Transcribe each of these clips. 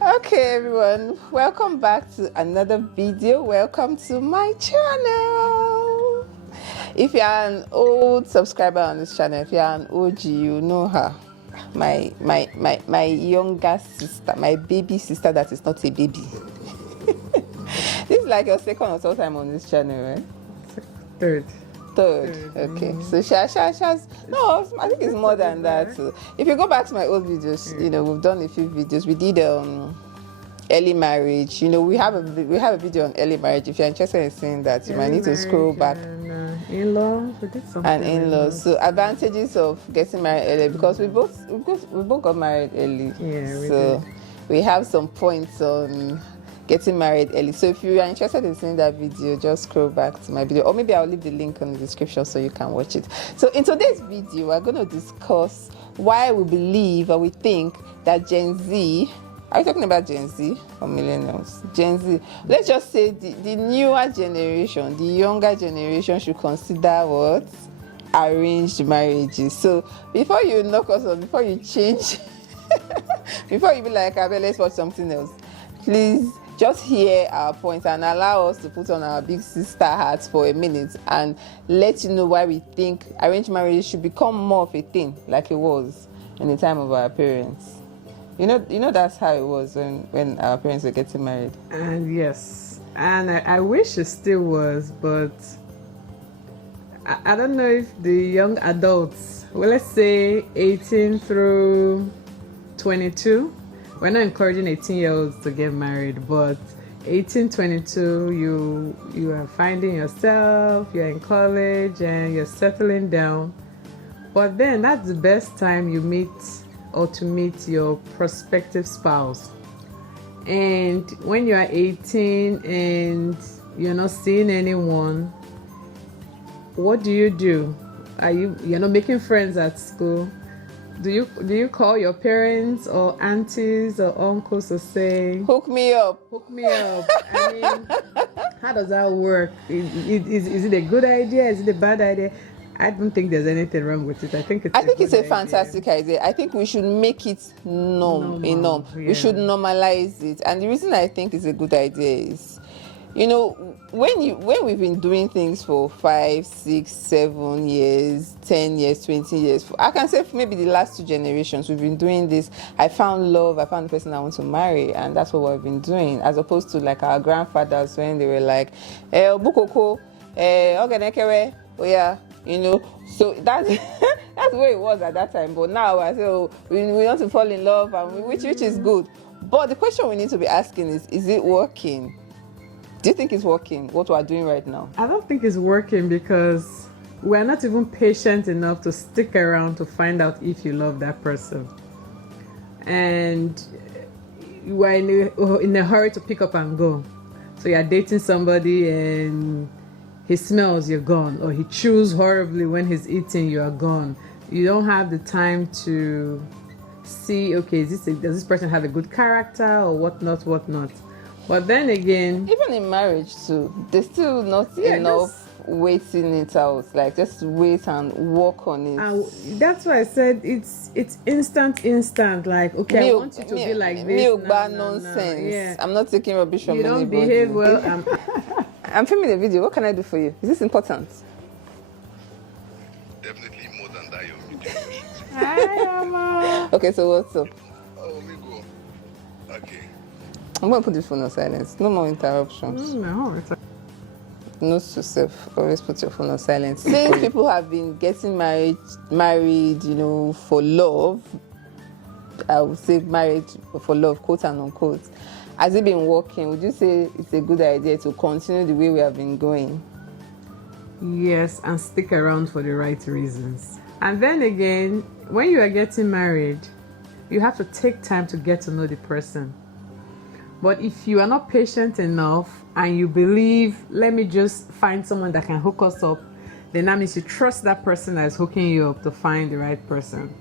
Okay, everyone, welcome back to another video. Welcome to my channel. If you're an old subscriber on this channel, if you're an OG, you know her. My younger sister, my baby sister that is not a baby. This is like your second or third time on this channel, right? Third. Okay. So she has no, I think it's more than that. So if you go back to my old videos, we've done a few videos. We did early marriage. We have a video on early marriage. If you're interested in seeing that, you might need to scroll back. And in-laws, we did something. And in-laws. So advantages of getting married early, because we both got married early. Yeah, so we have some points on getting married early. So if you are interested in seeing that video, just scroll back to my video, or maybe I'll leave the link in the description so you can watch it. So in today's video, we're going to discuss why we believe or we think that Gen Z, are you talking about Gen Z or millennials? Gen Z, let's just say the newer generation, the younger generation should consider what? Arranged marriages. So before you knock us off, before you change, before you be like, let's watch something else, please just hear our points and allow us to put on our big sister hats for a minute and let you know why we think arranged marriage should become more of a thing like it was in the time of our parents. You know that's how it was when our parents were getting married. And yes, and I wish it still was, but I don't know if the young adults, well, let's say 18 through 22, we're not encouraging 18-year-olds to get married, but 18, 22, you are finding yourself, you're in college and you're settling down. But then that's the best time you meet or to meet your prospective spouse. And when you are 18 and you're not seeing anyone, what do? You're not making friends at school? Do you call your parents or aunties or uncles to say, hook me up? I mean, how does that work? Is it a good idea? Is it a bad idea? I don't think there's anything wrong with it. I think it's a fantastic idea. I think we should make it norm. Yeah. We should normalize it. And the reason I think it's a good idea is, when we've been doing things for 5, 6, 7 years, 10 years, 20 years, I can say for maybe the last 2 generations, we've been doing this. I found love, I found the person I want to marry, and that's what we've been doing, as opposed to like our grandfathers when they were like, bukoko, ogenekewe, oh yeah, so that's that's the way it was at that time. But now I say, we want to fall in love, and which is good. But the question we need to be asking is it working? Do you think it's working, what we're doing right now? I don't think it's working because we're not even patient enough to stick around to find out if you love that person. And you are in a hurry to pick up and go. So you're dating somebody and he smells, you're gone. Or he chews horribly when he's eating, you're gone. You don't have the time to see, okay, does this person have a good character or whatnot. But then again, even in marriage too, there's still not enough waiting it out. Like, just wait and work on it. That's why I said it's instant. Like, okay, I want you to be like this. Nonsense. Yeah. I'm not taking rubbish from anybody. You don't behave well. I'm filming a video. What can I do for you? Is this important? Definitely more than that, your video. Hi, Mama. Okay, so what's up? Oh, me go. Okay. I'm going to put this phone on silence. No more interruptions. No. Note to self, always put your phone on silence. Since people have been getting married, for love, I would say marriage for love, quote and unquote, has it been working? Would you say it's a good idea to continue the way we have been going? Yes, and stick around for the right reasons. And then again, when you are getting married, you have to take time to get to know the person. But if you are not patient enough and you believe, let me just find someone that can hook us up, then that means you trust that person that is hooking you up to find the right person.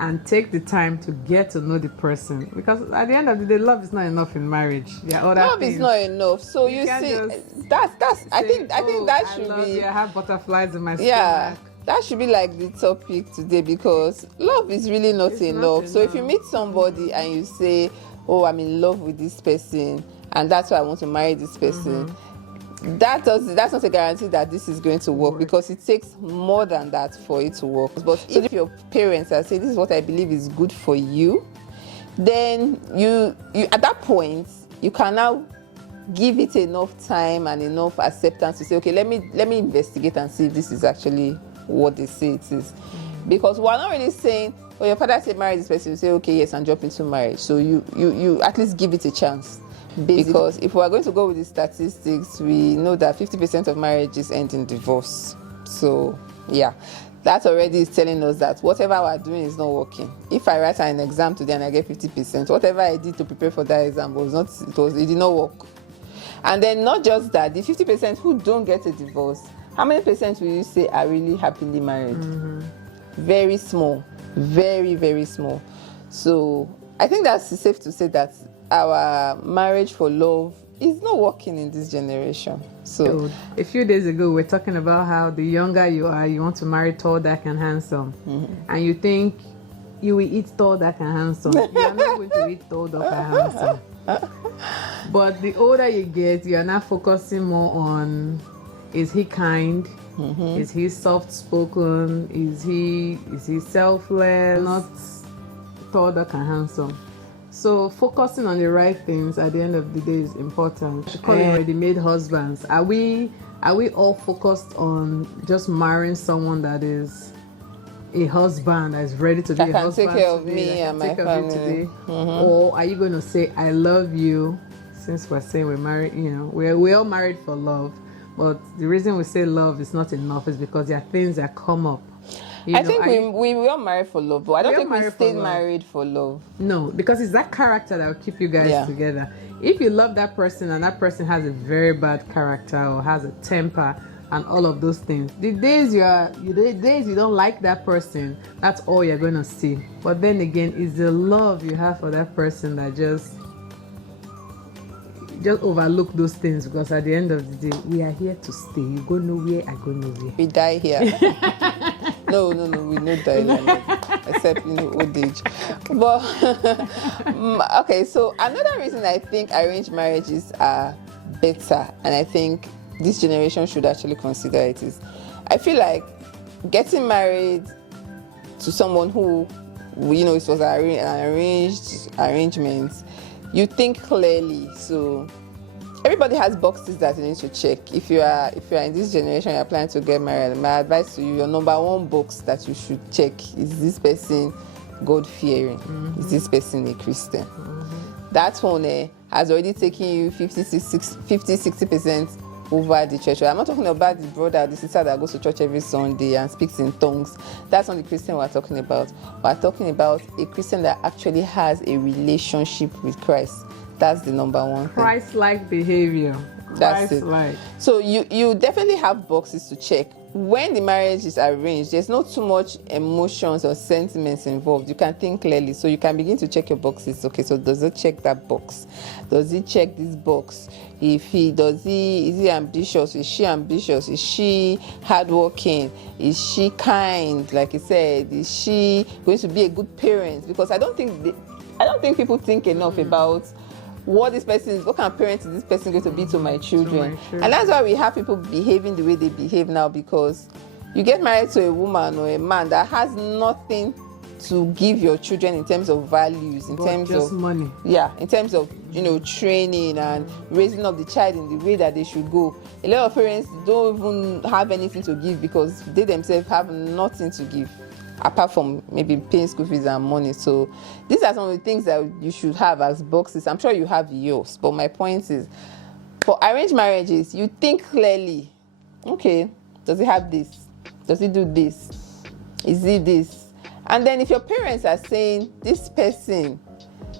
And take the time to get to know the person. Because at the end of the day, love is not enough in marriage. Love is not enough. So you see, I think that should be. I have butterflies in my stomach. Yeah. That should be like the topic today, because love is really not enough. So if you meet somebody and you say, oh, I'm in love with this person and that's why I want to marry this person. That's not a guarantee that this is going to work, because it takes more than that for it to work. But if your parents are saying, this is what I believe is good for you, then you at that point you can now give it enough time and enough acceptance to say, okay, let me investigate and see if this is actually what they say it is. Because we're not really saying, oh, your father said marry this person, you say, okay, yes, and jump into marriage. So you at least give it a chance. Because if we are going to go with the statistics, we know that 50% of marriages end in divorce. So yeah, that already is telling us that whatever we're doing is not working. If I write an exam today and I get 50%, whatever I did to prepare for that exam it did not work. And then not just that, the 50% who don't get a divorce, how many percent will you say are really happily married? Very small, very, very small. So I think that's safe to say that our marriage for love is not working in this generation. So a few days ago, we were talking about how the younger you are, you want to marry tall, dark, and handsome. And you think you will eat tall, dark, and handsome. You are not going to eat tall, dark, and handsome. But the older you get, you are now focusing more on, is he kind? Is he soft-spoken? Is he selfless? Not tall, dark, and handsome. So focusing on the right things at the end of the day is important. I should call it ready-made husbands. Are we all focused on just marrying someone that is a husband that is ready to be a husband take care of today, me and my family? Or are you going to say I love you? Since we're saying we're married, we're all married for love, but the reason we say love is not enough is because there are things that come up. I think we were married for love, but I don't think we stayed married for love. No, because it's that character that will keep you guys together. If you love that person and that person has a very bad character or has a temper and all of those things, the days you don't like that person, that's all you're going to see. But then again, it's the love you have for that person that just overlook those things, because at the end of the day, we are here to stay. You go nowhere, I go nowhere. We die here. No, we don't die except old age. But okay, so another reason I think arranged marriages are better, and I think this generation should actually consider it, is I feel like getting married to someone who, it was an arrangement, you think clearly. So everybody has boxes that you need to check. If you are in this generation, you're planning to get married, my advice to you, your number one box that you should check is this person God-fearing? Is this person a Christian? That one has already taken you 50-60% over the church. I'm not talking about the brother or the sister that goes to church every Sunday and speaks in tongues. That's not the Christian we're talking about. We're talking about a Christian that actually has a relationship with Christ. That's the number one thing. Christ-like behavior. That's it. So you definitely have boxes to check. When the marriage is arranged, there's not too much emotions or sentiments involved. You can think clearly, so you can begin to check your boxes. Okay, so does it check that box? Does he check this box? Is he ambitious? Is she ambitious? Is she hardworking? Is she kind? Like I said, is she going to be a good parent? Because I don't think people think enough about what kind of parent is this person going to be to my children? And that's why we have people behaving the way they behave now, because you get married to a woman or a man that has nothing to give your children in terms of values, in terms of money. Yeah, in terms of training and raising up the child in the way that they should go. A lot of parents don't even have anything to give because they themselves have nothing to give, apart from maybe paying school fees and money. So these are some of the things that you should have as boxes. I'm sure you have yours, but my point is, for arranged marriages, you think clearly. Okay, does he have this? Does he do this? Is he this? And then if your parents are saying this person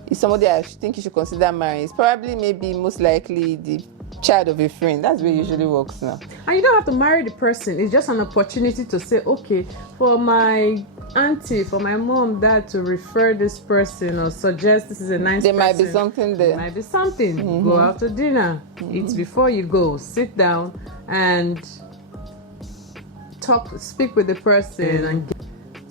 is somebody I think you should consider marrying, it's probably maybe most likely the child of a friend. That's where it usually works now. And you don't have to marry the person. It's just an opportunity to say, okay, for my auntie, for my mom, dad to refer this person or suggest this is a nice person. There might be something there. There might be something. Go out to dinner. Eat before you go. Sit down and speak with the person and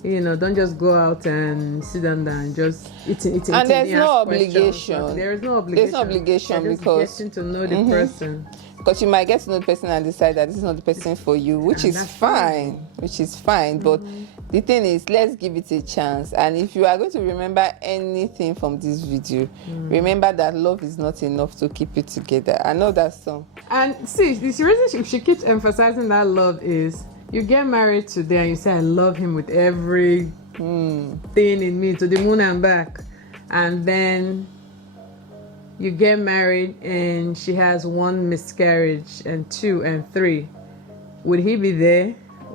don't just go out and sit down there and just eating. And there's eating, no ask questions. obligation. There is no obligation. There's no obligation You're just because getting to know the person. because you might get to know the person and decide that this is not the person for you, which And is that's fine, which is fine. But the thing is, let's give it a chance. And if you are going to remember anything from this video, remember that love is not enough to keep it together. I know that song. And see, the reason she keeps emphasizing that love is you get married today and you say, I love him with every thing in me, to the moon and back. And then you get married and she has 1 miscarriage and 2 and 3. Would he be there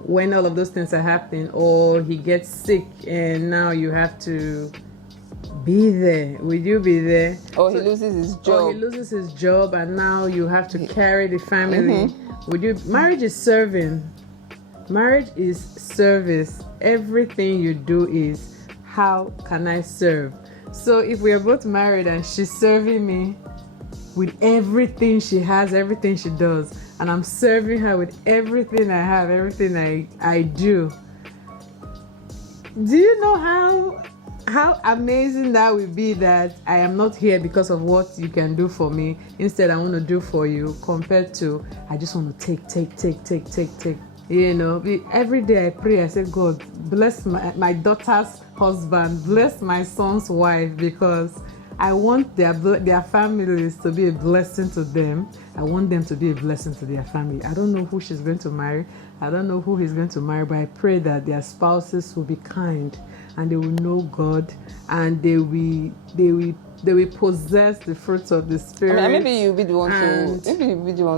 when all of those things are happening? Or he gets sick and now you have to be there? Would you be there? Or he loses his job. Or he loses his job and now you have to carry the family. Would you? Marriage is serving. Marriage is service. Everything you do is, how can I serve? So if we are both married and she's serving me with everything she has, everything she does, and I'm serving her with everything I have, everything I do you know how amazing that would be, that I am not here because of what you can do for me. Instead, I want to do for you, compared to I just want to take. Every day I pray, I say, God, bless my daughter's husband, bless my son's wife, because I want their families to be a blessing to them. I want them to be a blessing to their family. I don't know who she's going to marry. I don't know who he's going to marry, but I pray that their spouses will be kind and they will know God, and they will possess the fruits of the Spirit. I mean, maybe you'll be the one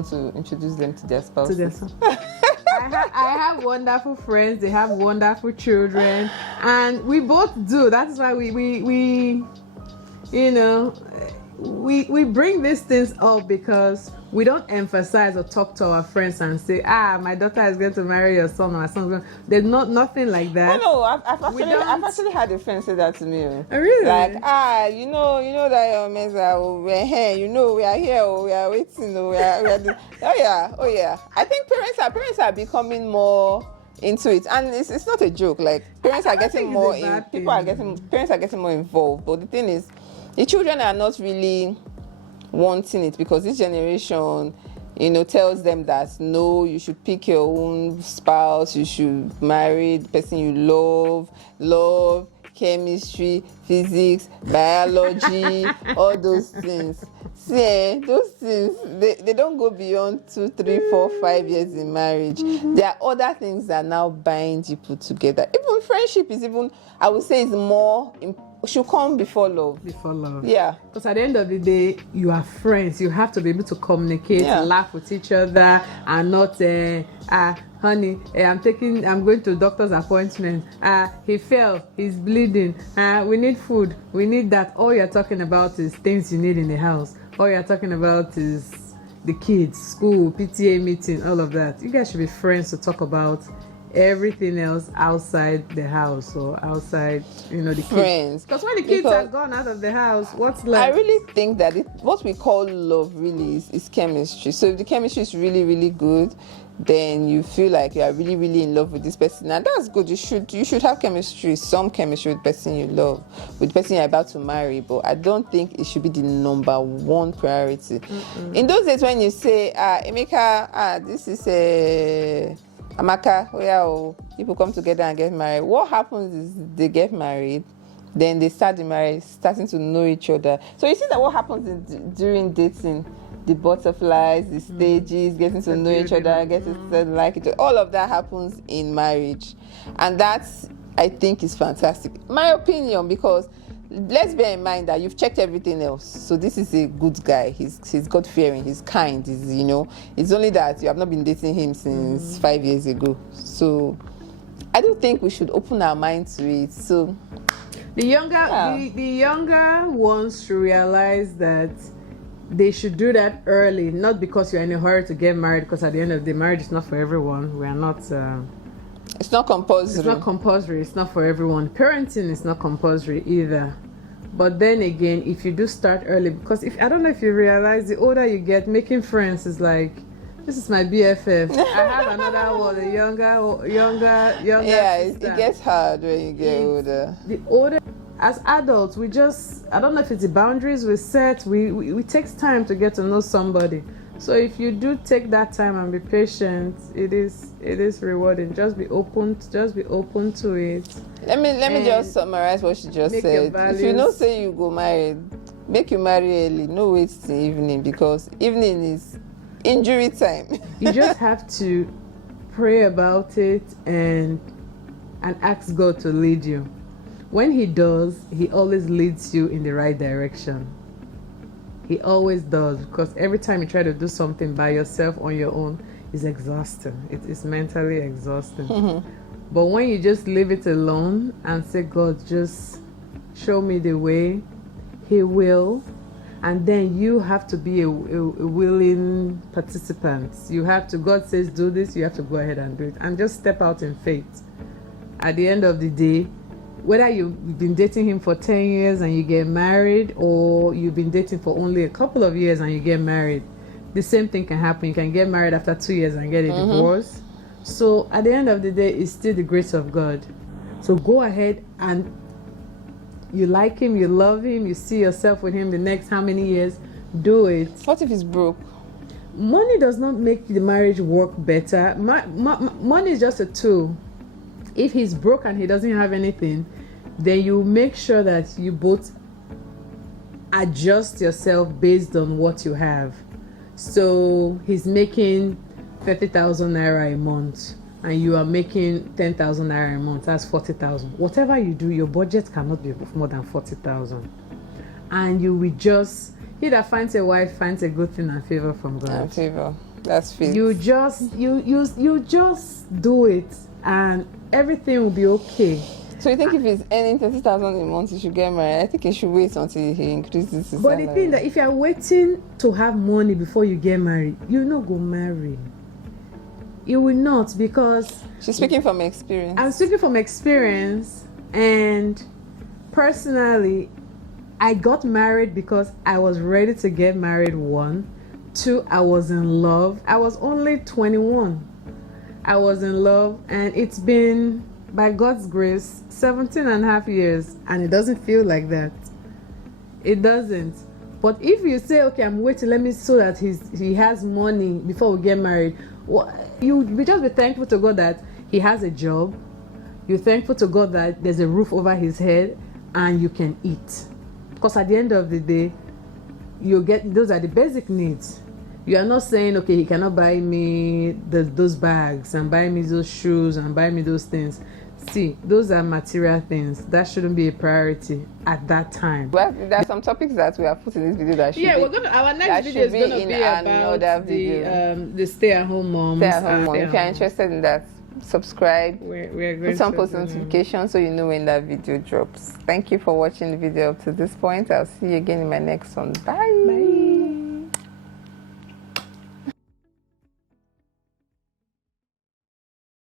to introduce them to their spouses. To their son. I have wonderful friends. They have wonderful children, and we both do. That's why we bring these things up, because we don't emphasize or talk to our friends and say, my daughter is going to marry your son, or my son's going. There's nothing like that. Oh no, I've actually had a friend say that to me. Oh, really? Like, you know that your mesa, we're here, we are here, we are waiting, we are oh yeah. I think parents are becoming more into it, and it's not a joke. Like, parents are getting more parents are getting more involved. But the thing is, the children are not really wanting it, because this generation, tells them that no, you should pick your own spouse, you should marry the person you love, chemistry, physics, biology, all those things. See, those things, they don't go beyond 2, 3, 4, 5 years in marriage. There are other things that now bind people together. Even friendship is I would say, is more should come before love. Before love. Yeah. Because at the end of the day, you are friends. You have to be able to communicate, laugh with each other, and not honey, I'm going to doctor's appointment. He fell, he's bleeding. We need food, we need that. All you're talking about is things you need in the house. All you're talking about is the kids, school, PTA meeting, all of that. You guys should be friends to talk about everything else outside the house, or outside, the kids. Because when the kids are gone out of the house, what's left? I really think that what we call love really is chemistry. So if the chemistry is really, really good, then you feel like you are really, really in love with this person, and that's good. You should have some chemistry with the person you love, with the person you're about to marry. But I don't think it should be the number one priority. In those days when you say, Emeka, this is a Amaka, people come together and get married. What happens is they get married, then they start the marriage, starting to know each other. So you see that what happens during dating, the butterflies, the stages, getting to know each other, getting to like each other, all of that happens in marriage. And that's, I think, is fantastic. My opinion, because let's bear in mind that you've checked everything else. So this is a good guy. He's God-fearing. He's kind. It's only that you have not been dating him since 5 years ago. So I do think we should open our mind to it. So the younger ones should realize that they should do that early, not because you're in a hurry to get married, because at the end of the day, marriage is not for everyone. We are not. It's not compulsory. It's not compulsory. It's not for everyone. Parenting is not compulsory either. But then again, if you do start early, because I don't know if you realize, the older you get, making friends is like This is my BFF. I have another one, a younger Yeah, sister. it gets hard when you get It's- older. The older, as adults, we just, I don't know if it's the boundaries we set. We takes time to get to know somebody. So if you do take that time and be patient, it is rewarding. Just be open to it. Let me And just summarize what she just make your said. If you know values- say you go married, make you marry early. No wait till evening, because evening is injury time. You just have to pray about it and ask God to lead you. When he does, he always leads you in the right direction. He always does, because every time you try to do something by yourself on your own, it's exhausting. It is mentally exhausting. But when you just leave it alone and say, God, just show me the way, he will. And then you have to be a willing participant. You have to, God says do this, you have to go ahead and do it. And just step out in faith. At the end of the day, whether you've been dating him for 10 years and you get married, or you've been dating for only a couple of years and you get married, the same thing can happen. You can get married after 2 years and get a divorce. So at the end of the day, it's still the grace of God. So go ahead, and you like him, you love him, you see yourself with him the next how many years, do it. What if he's broke? Money does not make the marriage work better. Money is just a tool. If he's broke and he doesn't have anything, then you make sure that you both adjust yourself based on what you have. So he's making 30,000 naira a month and you are making 10,000 naira a month. That's 40,000. Whatever you do, your budget cannot be more than 40,000. And you will just, he that finds a wife finds a good thing and favor from God. And favor. That's faith. You just do it and everything will be okay. So you think if he's earning 30,000 a month, he should get married? I think he should wait until he increases his But salary. the thing that if you are waiting to have money before you get married, you no go marry. You will not, because She's speaking from experience. I'm speaking from experience, and personally, I got married because I was ready to get married. 1, 2, I was in love. I was only 21. I was in love, and it's been, by God's grace, 17 and a half years, and it doesn't feel like that. It doesn't. But if you say, okay, I'm waiting, let me so that he has money before we get married, you just be thankful to God that he has a job. You're thankful to God that there's a roof over his head and you can eat. Because at the end of the day, you get, those are the basic needs. You are not saying, okay, he cannot buy me those bags and buy me those shoes and buy me those things. See, those are material things. That shouldn't be a priority at that time. Well, there are some topics that we have put in this video that should Yeah, be, we're gonna. Our that next video is should be gonna in be another about video. the stay-at-home moms. Stay-at-home mom. If you're stay-at-home. interested in that, subscribe. We're going Put on to post do that. notifications so you know when that video drops. Thank you for watching the video up to this point. I'll see you again in my next one. Bye. Bye.